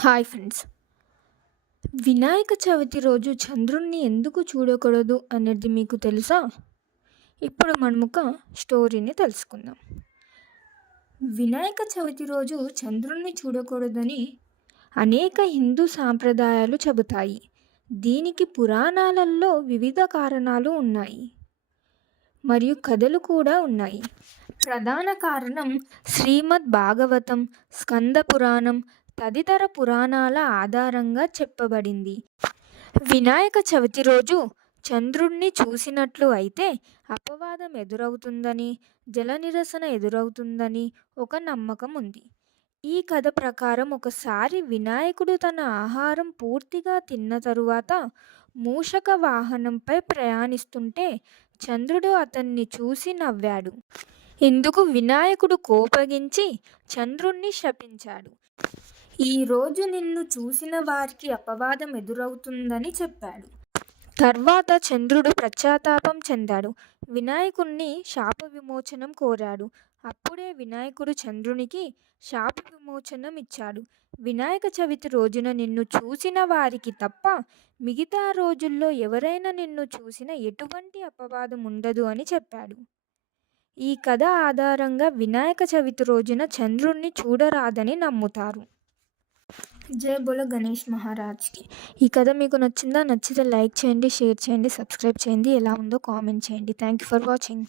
Hi friends. Vinayaka Chavithi రోజు చంద్రుణ్ణి ఎందుకు చూడకూడదు అనేది మీకు తెలుసా? ఇప్పుడు మనం ఒక స్టోరీని తెలుసుకుందాం. వినాయక చవితి రోజు చంద్రుణ్ణి చూడకూడదని అనేక హిందూ సాంప్రదాయాలు చెబుతాయి. దీనికి పురాణాలలో వివిధ కారణాలు ఉన్నాయి. మరియు కథలు కూడా ఉన్నాయి. ప్రధాన కారణం శ్రీమద్ భాగవతం స్కంద పురాణం తదితర పురాణాల ఆధారంగా చెప్పబడింది. వినాయక చవితి రోజు చంద్రుణ్ణి చూసినట్లు అయితే అపవాదం ఎదురవుతుందని జలనిరసన ఎదురవుతుందని ఒక నమ్మకం ఉంది. ఈ కథ ప్రకారం ఒకసారి వినాయకుడు తన ఆహారం పూర్తిగా తిన్న తరువాత మూషక వాహనంపై ప్రయాణిస్తుంటే చంద్రుడు అతన్ని చూసి నవ్వాడు. ఇందుకు వినాయకుడు కోపగించి చంద్రుణ్ణి శపించాడు. ఈరోజు నిన్ను చూసిన వారికి అపవాదం ఎదురవుతుందని చెప్పాడు. తర్వాత చంద్రుడు ప్రత్యాతాపం చెందాడు. వినాయకుణ్ణి శాప విమోచనం కోరాడు. అప్పుడే వినాయకుడు చంద్రునికి శాప విమోచనం ఇచ్చాడు. వినాయక చవితి రోజున నిన్ను చూసిన వారికి తప్ప మిగతా రోజుల్లో ఎవరైనా నిన్ను చూసిన ఎటువంటి అపవాదం ఉండదు అని చెప్పాడు. ఈ కథ ఆధారంగా వినాయక చవితి రోజున చంద్రుణ్ణి చూడరాదని నమ్ముతారు. జై బోలో గణేష్ మహారాజ్కి. ఈ కథ మీకు నచ్చిందా? నచ్చితే లైక్ చేయండి షేర్ చేయండి సబ్స్క్రైబ్ చేయండి. ఎలా ఉందో కామెంట్ చేయండి. Thank you for watching